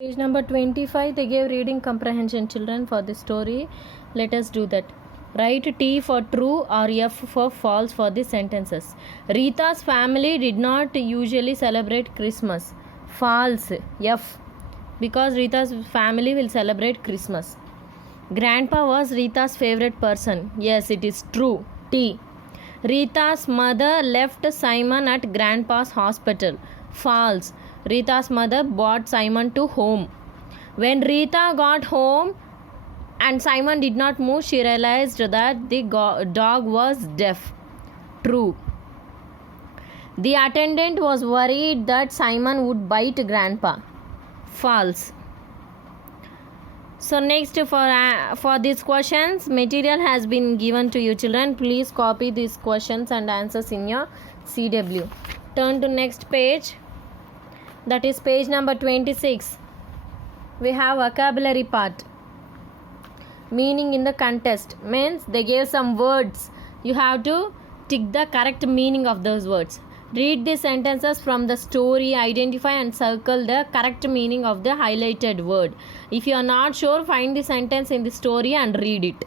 Page number 25, they gave reading comprehension children for this story. Let us do that. Write T for true or F for false for the sentences. Rita's family did not usually celebrate Christmas. False. F. Because Rita's family will celebrate Christmas. Grandpa was Rita's favorite person. Yes, it is true. T. Rita's mother left Simon at Grandpa's hospital. False. Rita's mother brought Simon to home. When Rita got home and Simon did not move, she realized that the dog was deaf. True. The attendant was worried that Simon would bite Grandpa. False. So next for these questions, material has been given to you children. Please copy these questions and answers in your CW. Turn to next page. That is page number 26. We have vocabulary part. Meaning in the contest means they gave some words. You have to tick the correct meaning of those words. Read the sentences from the story, identify and circle the correct meaning of the highlighted word. If you are not sure, find the sentence in the story and read it.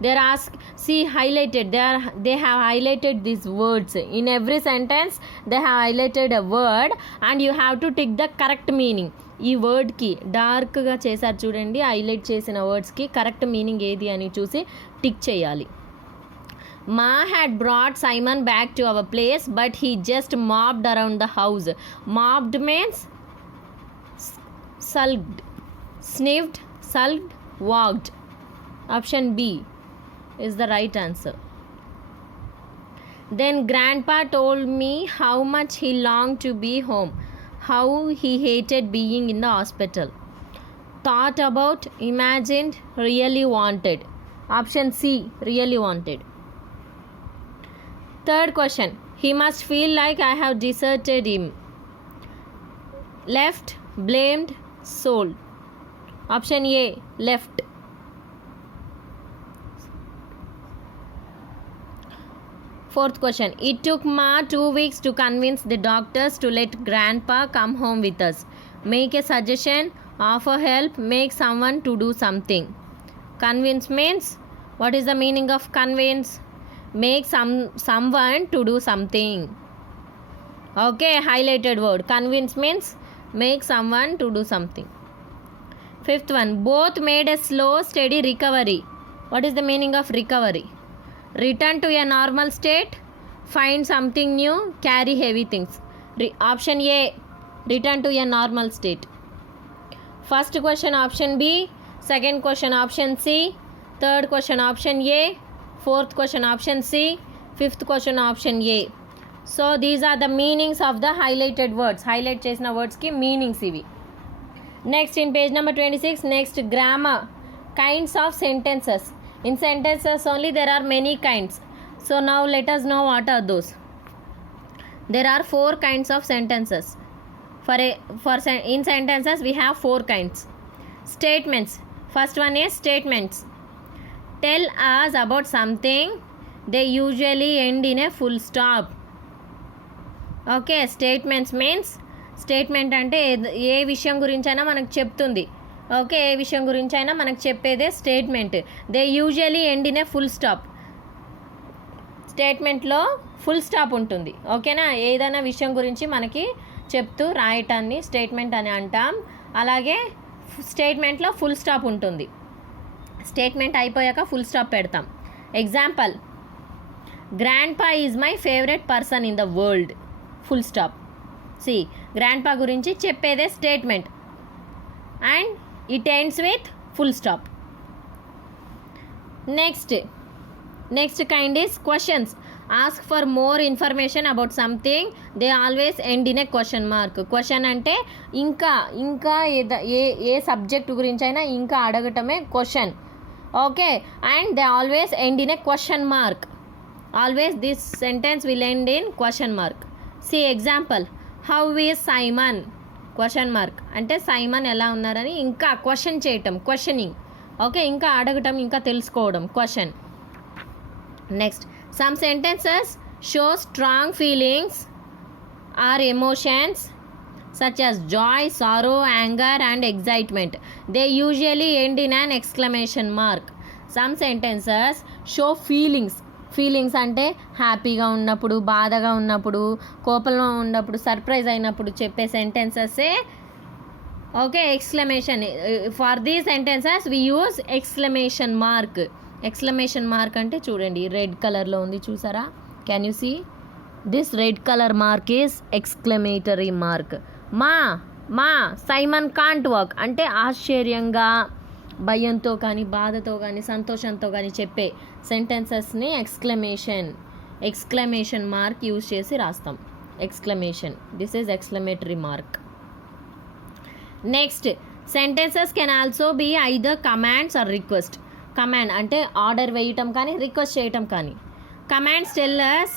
They are asked, see highlighted, they have highlighted these words. In every sentence they have highlighted a word and you have to tick the correct meaning. ఈ వర్డ్కి డార్క్గా చేశారు చూడండి, highlight చేసిన వర్డ్స్కి correct meaning ఏది అని చూసి tick చేయాలి. Ma had brought Simon back to our place, but he just mopped around the house. Mopped means sulked, sniffed, sulked, walked. Option B is the right answer. Then Grandpa told me how much he longed to be home, how he hated being in the hospital. Thought about, imagined, really wanted. Option C, really wanted. Third question, he must feel like I have deserted him. Left, blamed, sold. Option A, left. Fourth question, it took Ma 2 weeks to convince the doctors to let Grandpa come home with us. Make a suggestion, offer help, make someone to do something. Convince means, what is the meaning of convince? Make someone to do something. Okay, highlighted word. Convince means make someone to do something. Fifth one, both made a slow steady recovery. What is the meaning of recovery? Return to a normal state, find something new, carry heavy things. Option A, return to a normal state. First question option B, second question option C, third question option A, fourth question option C, fifth question option A. So these are the meanings of the highlighted words. Highlight chesina words ki meanings ivi. Next in page number 26, next grammar, kinds of sentences. In sentences only there are many kinds. So now let us know what are those. There are 4 kinds of sentences. In sentences we have 4 kinds. Statements. First one is statements. Tell us about something. They usually end in a full stop. Okay, statements means, statement అంటే ఏ విషయం గురించైనా మనకు చెప్తుంది. Okay, ఏ విషయం గురించైనా మనకు చెప్పేదే statement. They usually end in a full stop. స్టేట్మెంట్లో ఫుల్ స్టాప్ ఉంటుంది. ఓకేనా, ఏదైనా విషయం గురించి మనకి చెప్తూ రాయటాన్ని స్టేట్మెంట్ అని అంటాం. అలాగే స్టేట్మెంట్లో ఫుల్ స్టాప్ ఉంటుంది. స్టేట్మెంట్ అయిపోయాక ఫుల్ స్టాప్ పెడతాం. Example, grandpa is my favourite person in the world. Full stop. See, grandpa గురించి చెప్పేదే statement and it ends with full stop. Next kind is questions. Ask for more information about something. They always end in a question mark. Question అంటే ఇంకా ఏ subject గురించి అయినా ఇంకా అడగటమే question. Okay, and they always end in a question mark. Always this sentence will end in question mark. See example, how is Simon? Question mark అంటే Simon ఎలా ఉన్నారని ఇంకా క్వశ్చన్ చేయటం, క్వశ్చనింగ్. ఓకే, ఇంకా అడగటం, ఇంకా తెలుసుకోవడం, question. Next, some sentences show strong feelings or emotions such as joy, sorrow, anger and excitement. They usually end in an exclamation mark. Some sentences show feelings. Feelings అంటే హ్యాపీగా ఉన్నప్పుడు, బాధగా ఉన్నప్పుడు, కోపంలో ఉన్నప్పుడు, సర్ప్రైజ్ అయినప్పుడు చెప్పే సెంటెన్సెసే okay exclamation. For these sentences we use exclamation mark. Exclamation mark అంటే చూడండి రెడ్ కలర్లో ఉంది చూసారా, can you see this red colour mark is exclamatory mark. మా మా సైమన్ కాంట్ వాక్ అంటే ఆశ్చర్యంగా, భయంతో కానీ, బాధతో కానీ, సంతోషంతో కానీ చెప్పే సెంటెన్సెస్ని ఎక్స్క్లమేషన్ మార్క్ యూజ్ చేసి రాస్తాం. Exclamation, this is exclamatory mark. Next, sentences can also be either commands or request. Command అంటే ఆర్డర్ వేయటం కానీ, రిక్వెస్ట్ చేయటం కానీ. Commands tell us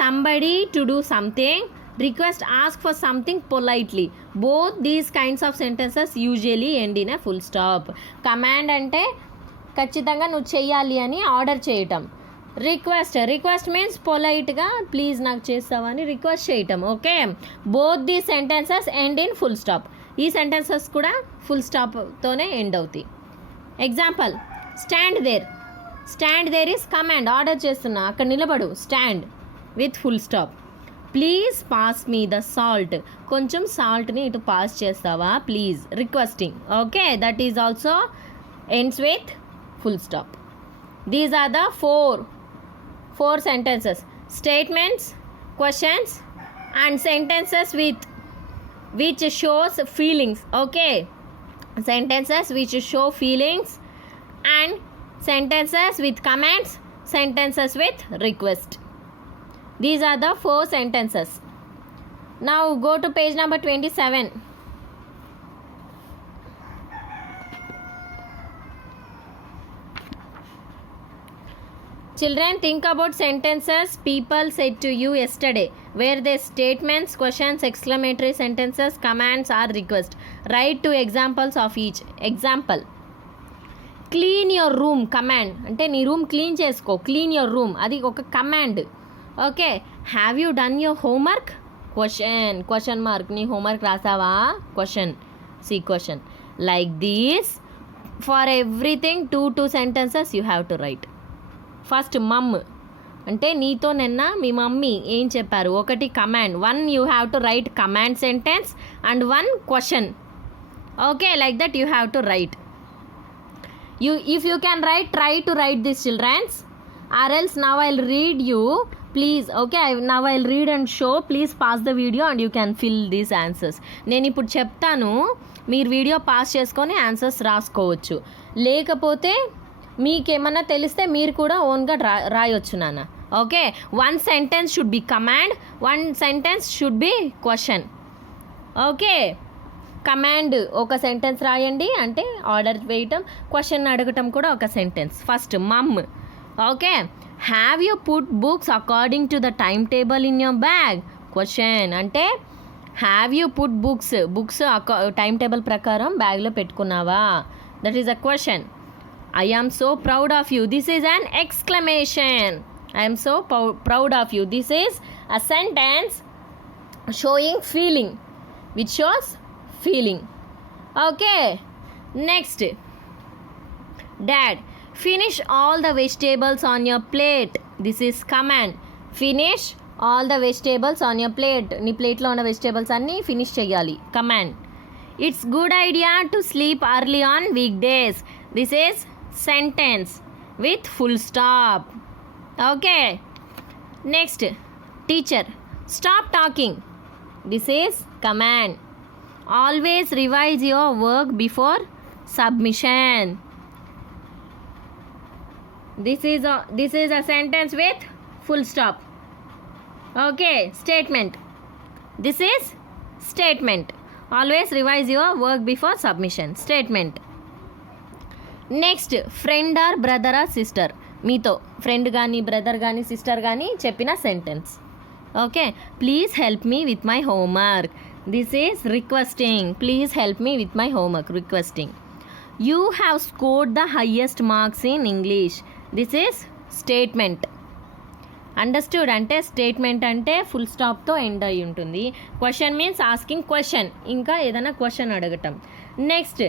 somebody to do something. Request ask for something politely. Both these kinds of sentences usually end in a full stop. Command అంటే ఖచ్చితంగా నువ్వు చెయ్యాలి అని ఆర్డర్ చేయటం. రిక్వెస్ట్ మీన్స్ పొలైట్గా ప్లీజ్ నాకు చేస్తావని రిక్వెస్ట్ చేయటం. Okay, both the sentences end in full stop. ఈ సెంటెన్సెస్ కూడా ఫుల్ స్టాప్తోనే ఎండ్ అవుతాయి. Example, stand there is command. Order చేస్తున్నా, అక్కడ నిలబడు, stand with full stop. Please pass me the salt. కొంచెం సాల్ట్ని ఇటు పాస్ చేస్తావా please, requesting. Okay, that is also ends with full stop. These are the four sentences: statements, questions and sentences which shows feelings. Okay, sentences which show feelings and sentences with commands, sentences with request. These are the 4 sentences. Now go to page number 27. Children, think about sentences people said to you yesterday. Were they statements, questions, exclamatory sentences, commands or request? Write 2 examples of each. Example: clean your room. Command అంటే నీ room clean చేసుకో. Clean your room అది ఒక command. Okay, have you done your homework? Question mark. నీ homework రాసావా? Question. See question. Like these for everything 2 sentences you have to write. First mum అంటే నీతో నిన్న మీ మమ్మీ ఏం చెప్పారు, ఒకటి command. 1 you have to write command sentence and 1 question. Okay, like that you have to write. If you can write, try to write this, childrens, or else now I'll read you, please. Okay, now I'll read and show. Please pause the video and you can fill these answers. నేను ఇప్పుడు చెప్తాను, మీరు video pass చేసుకొని answers రాసుకోవచ్చు. లేకపోతే మీకేమన్నా తెలిస్తే మీరు కూడా ఓన్గా రాయొచ్చు నాన్న. Okay, 1 sentence should be command, 1 sentence should be question. Okay, command ఒక సెంటెన్స్ రాయండి అంటే ఆర్డర్ వేయటం, క్వశ్చన్ అడగటం కూడా ఒక sentence. First mum. Okay, have you put books according to the time table in your bag? Question అంటే have you put books time table ప్రకారం బ్యాగ్లో పెట్టుకున్నావా? That is a question. I am so proud of you. This is an exclamation. I am so proud of you. This is a sentence showing feeling, which shows feeling. Okay, next. Dad, finish all the vegetables on your plate. This is command. Finish all the vegetables on your plate. నీ ప్లేట్లో ఉన్న vegetables అన్నీ finish చేయాలి. Command. It's good idea to sleep early on weekdays. This is sentence with full stop. Okay, next. Teacher, stop talking. This is command. Always revise your work before submission. This is a sentence with full stop. Okay, statement. This is statement. Always revise your work before submission. Statement. Next, friend or brother are sister. మీతో friend కానీ brother కానీ sister కానీ చెప్పిన sentence. Okay, please help me with my homework. This is requesting. Please help me with my homework, requesting. You have scored the highest marks in English. This is statement. Understood అంటే statement అంటే full స్టాప్తో end అయి ఉంటుంది. Question means asking question, ఇంకా ఏదైనా question అడగటం. Next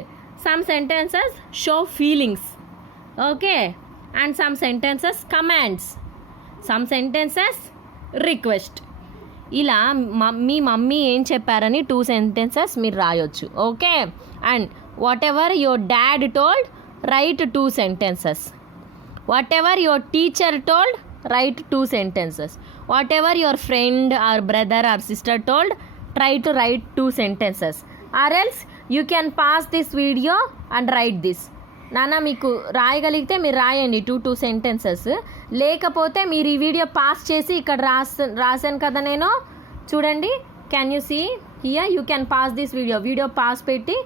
some sentences show feelings, okay, and some sentences commands, some sentences request. ఇలా మీ mummy ఏం చెప్పారని 2 సెంటెన్సెస్ మీరు రాయొచ్చు, okay. And what ever your dad told, right 2 sentences. What ever your teacher told, write 2 sentences. Whatever your friend or brother or sister told, try to write 2 sentences, or else you can pause this video and write this. నాన్న మీకు రాయగలిగితే మీరు రాయండి 2 sentences. లేకపోతే మీరు ఈ video pass చేసి ఇక్కడ రాశాను కదా నేను, చూడండి. Can you see here? You can pause this video pause పెట్టి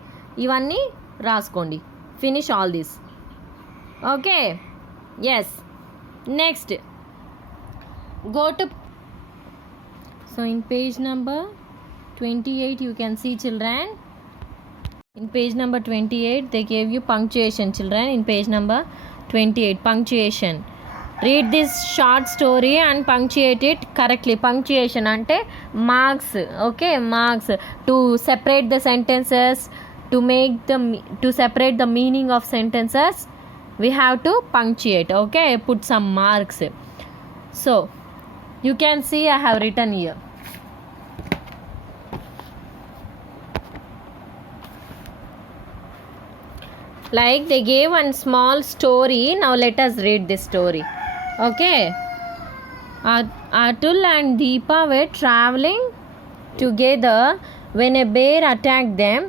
ఇవన్నీ రాసుకోండి. Finish all this, okay. Yes, next go to, so in page number 28 you can see children, in page number 28 they gave you punctuation children. In page number 28 punctuation, read this short story and punctuate it correctly. Punctuation ante marks, okay, marks to separate the sentences, to separate the meaning of sentences we have to punctuate, okay, put some marks. So you can see I have written here. Like they gave one small story. Now let us read this story, okay. Atul and Deepa were traveling together when a bear attacked them.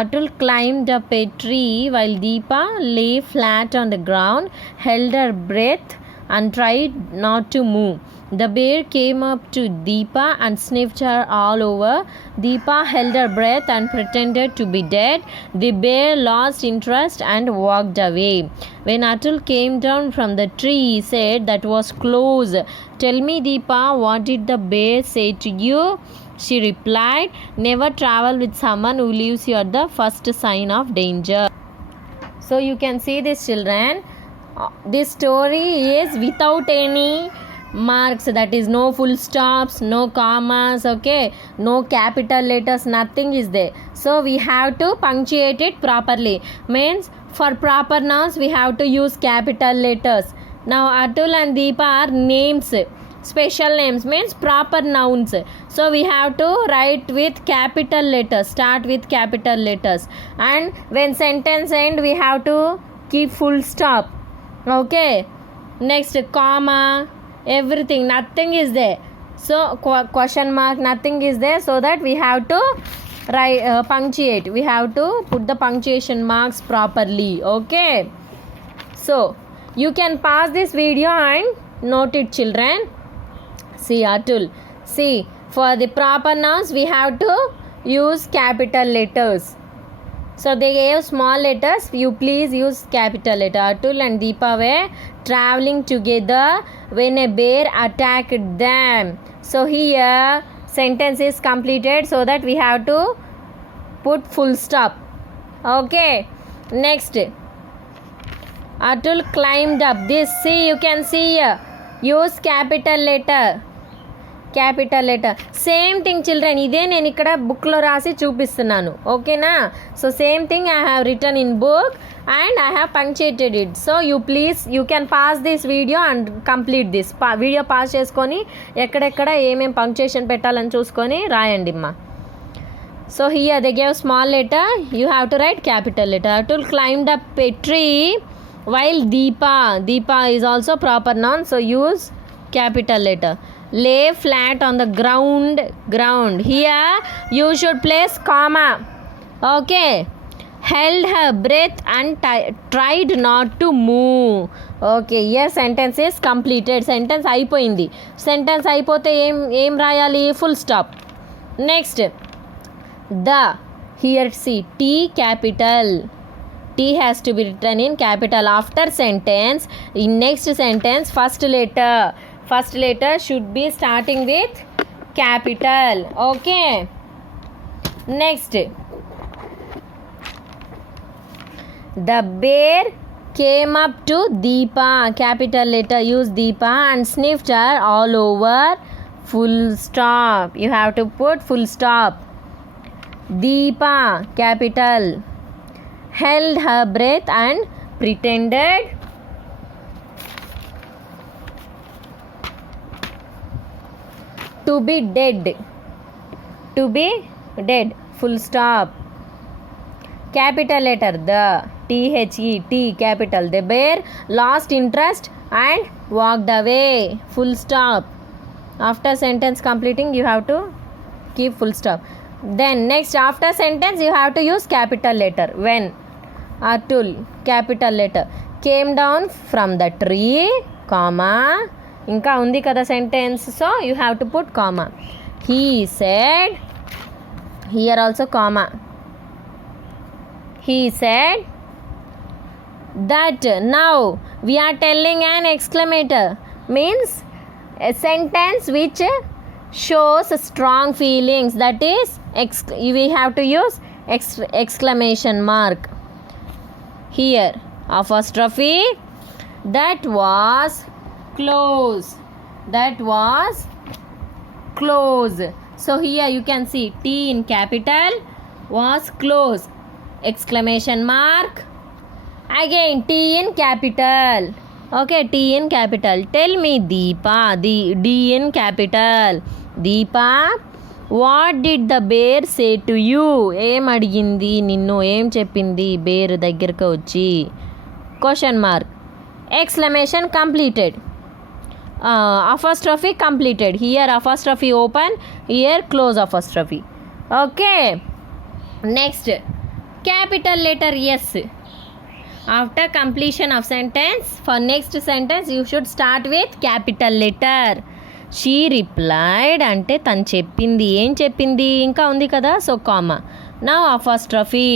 Atul climbed up a tree while Deepa lay flat on the ground, held her breath and tried not to move. The bear came up to Deepa and sniffed her all over. Deepa held her breath and pretended to be dead. The bear lost interest and walked away. When Atul came down from the tree, he said, "That was close. Tell me, Deepa, what did the bear say to you?" She replied, "Never travel with someone who leaves you at the first sign of danger." So you can see this, children. This story is without any marks, that is no full stops, no commas, okay, no capital letters, nothing is there. So we have to punctuate it properly. Means for proper nouns we have to use capital letters. Now Atul and Deepa are names, special names, means proper nouns. So we have to write with capital letters, start with capital letters. And when sentence end we have to keep full stop, okay. Next comma, everything, nothing is there. So question mark, nothing is there. So that we have to write, punctuate. We have to put the punctuation marks properly, okay. So you can pause this video and note it, children. See Atul, see, for the proper nouns we have to use capital letters. So they gave small letters, you please use capital letter. Atul and Deepa were traveling together when a bear attacked them. So here sentence is completed, so that we have to put full stop, okay. Next, Atul climbed up this, see, you can see here, use capital letter, capital letter. Same thing children, ఇదే నేను ఇక్కడ బుక్లో రాసి చూపిస్తున్నాను, ఓకేనా. So same thing I have return in book and I have పంక్చుయేటెడ్ it. So you can pause this video and complete this. Video pass చేసుకొని ఎక్కడెక్కడ ఏమేమి పంక్చుయేషన్ పెట్టాలని చూసుకొని రాయండి అమ్మా. So here they gave small letter, you have to right capital letter. Atul climbed up a tree while Deepa is also proper noun, so use capital letter. Lay flat on the ground. Here you should place comma, okay. Held her breath and tried not to move, okay. Here sentence is completed. Sentence అయిపోయింది. Sentence అయిపోతే ఏం రాయాలి? Full stop. Next, the, here see, T capital. T has to be written in capital after sentence. In next sentence first letter should be starting with capital, okay. Next, the bear came up to Deepa, capital letter, use Deepa, and sniffed her all over, full stop. You have to put full stop. Deepa, capital, held her breath and pretended to be dead. To be dead, full stop. Capital letter, the, T, capital. The bear lost interest and walked away, full stop. After sentence completing, you have to keep full stop. Then next, after sentence, you have to use capital letter. When Atul, capital letter, came down from the tree, comma, ఇంకా ఉంది కదా sentence, so you have to put comma. He said, here also comma. He said that now we are telling an exclamator, means a sentence which shows strong feelings, that is we have to use exclamation mark. Here apostrophe, that was close, that was close. So here you can see T in capital, was close, exclamation mark, again T in capital. Okay, T in capital. Tell me Deepa, the D in capital. Deepa, what did the bear say to you? ఏం అడిగింది నిన్ను, ఏం చెప్పింది bear దగ్గరకు వచ్చి? Question mark, exclamation completed, apostrophe completed. Here apostrophe open, here close apostrophe. Okay, next, capital letter S. After completion of sentence, for next sentence you should start with capital letter. She replied, అంటే తను చెప్పింది, ఏం చెప్పింది ఇంకా ఉంది కదా, so comma. Now apostrophe.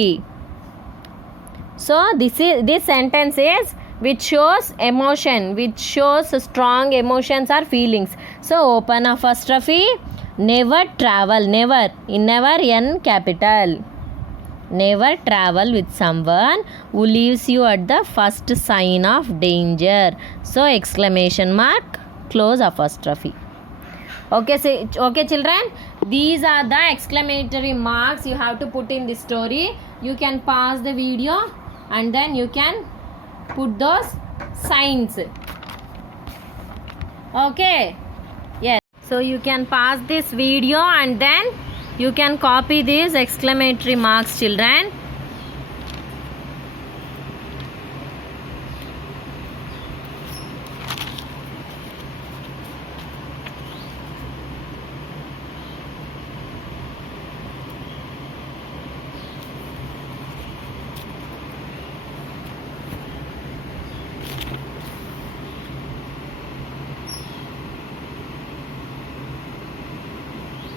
So this sentence is which shows emotion, which shows strong emotions or feelings. So open apostrophe, never travel, never, in never, N capital. Never travel with someone who leaves you at the first sign of danger. So exclamation mark, close apostrophe. Okay, so, okay children, these are the exclamatory marks you have to put in this story. You can pause the video and then you can put those signs. Okay, yes, so you can pause this video and then you can copy these exclamatory marks, children.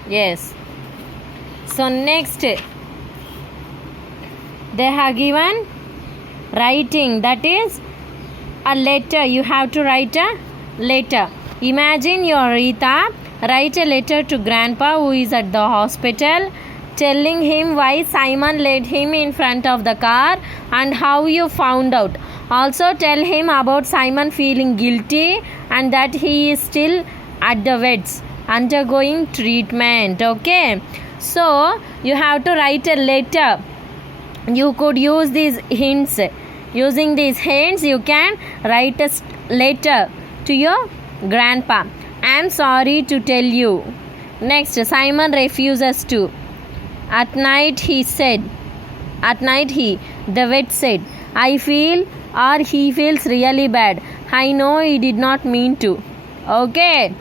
Yes. So next, they have given writing, that is a letter. You have to write a letter. Imagine you're Rita. Write a letter to grandpa who is at the hospital, telling him why Simon led him in front of the car and how you found out. Also tell him about Simon feeling guilty and that he is still at the vets undergoing treatment. Okay, so you have to write a letter. You could use these hints. Using these hints you can write a letter to your grandpa. I am sorry to tell you. Next, Simon refuses to. At night he, the vet said, I feel, or he feels really bad. I know he did not mean to. Okay,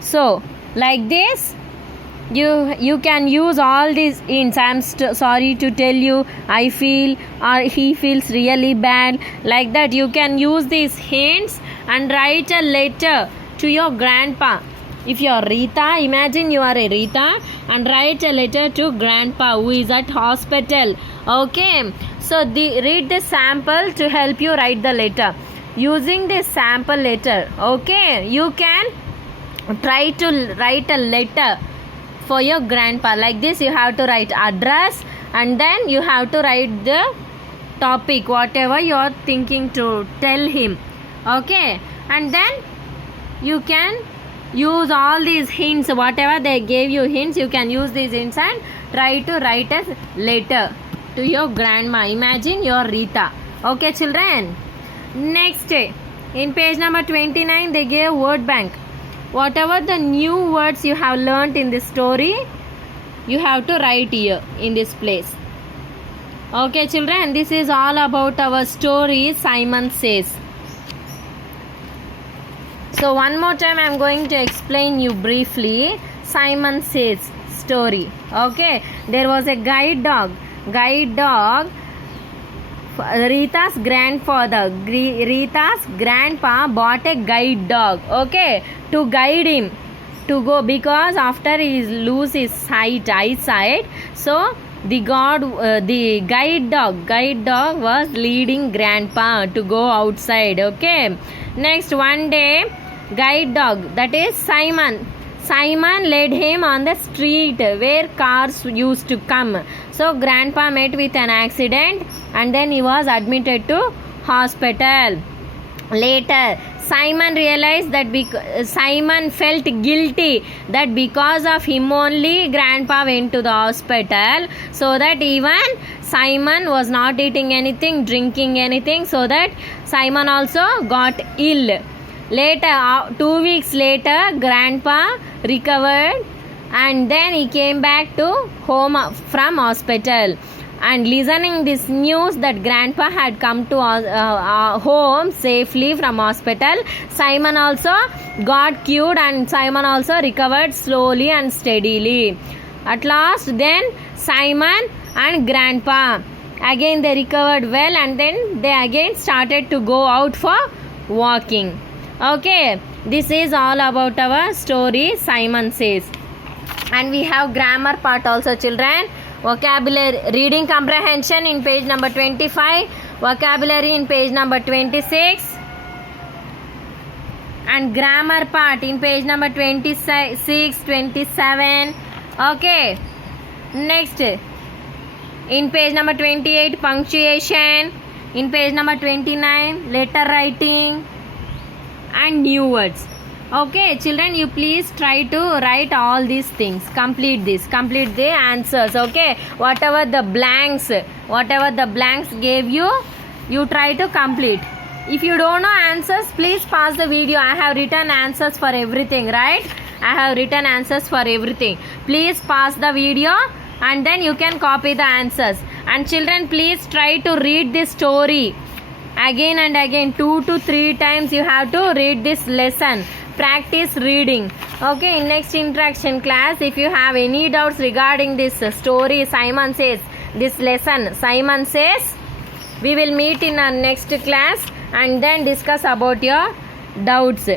so like this you can use all these hints. I am sorry to tell you, I feel, or he feels really bad. Like that you can use these hints and write a letter to your grandpa. If you are Rita, imagine you are a Rita and write a letter to grandpa who is at hospital. Okay, so read the sample to help you write the letter. Using this sample letter, okay, you can try to write a letter for your grandpa. Like this you have to write address and then you have to write the topic, whatever you are thinking to tell him. Okay, and then you can use all these hints, whatever they gave you hints, you can use these hints and try to write a letter to your grandma. Imagine your Rita. Okay, children. Next, in page number 29, they gave word bank. Whatever the new words you have learnt in this story, you have to write here in this place. Okay, children, this is all about our story, Simon Says. So one more time I am going to explain you briefly Simon Says story. Okay, there was a guide dog. Rita's grandpa bought a guide dog, okay, to guide him to go, because after he lose his eyesight, so the guide dog was leading grandpa to go outside. Okay, next, one day guide dog, that is Simon led him on the street where cars used to come. So grandpa met with an accident and then he was admitted to hospital. Later, Simon realized that Simon felt guilty that because of him only grandpa went to the hospital, so that even Simon was not eating anything, drinking anything, so that Simon also got ill. Later, 2 weeks later, grandpa recovered and then he came back to home from hospital. And listening this news that grandpa had come to home safely from hospital, Simon also got cured and Simon also recovered slowly and steadily. At last, then Simon and grandpa again they recovered well, and then they again started to go out for walking. Okay, this is all about our story, Simon Says. And we have grammar part also, children. Vocabulary, reading comprehension in page number 25, vocabulary in page number 26, and grammar part in page number 26, 27. Okay, next, in page number 28, punctuation, in page number 29, letter writing and new words. Okay, children, you please try to write all these things. Complete the answers. Okay, whatever the blanks gave you, you try to complete. If you don't know answers, please pause the video. I have written answers for everything, right? I have written answers for everything. Please pause the video and then you can copy the answers. And children, please try to read this story again and again. 2 to 3 times you have to read this lesson. Practice reading. Okay, in next interaction class, if you have any doubts regarding this story, Simon Says, this lesson, Simon Says, we will meet in our next class and then discuss about your doubts.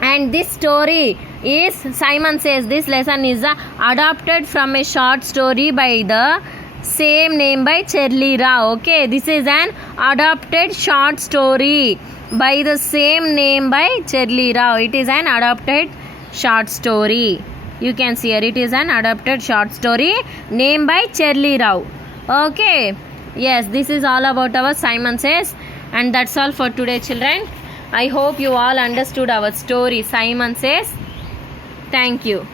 And this story is Simon Says, this lesson is adapted from a short story by the same name by Cherli Rao. Okay, this is an adapted short story by the same name by Cherli Rao. It is an adapted short story. You can see here, it is an adapted short story named by Cherli Rao. Okay, yes, this is all about our Simon Says, and that's all for today, children. I hope you all understood our story, Simon Says. Thank you.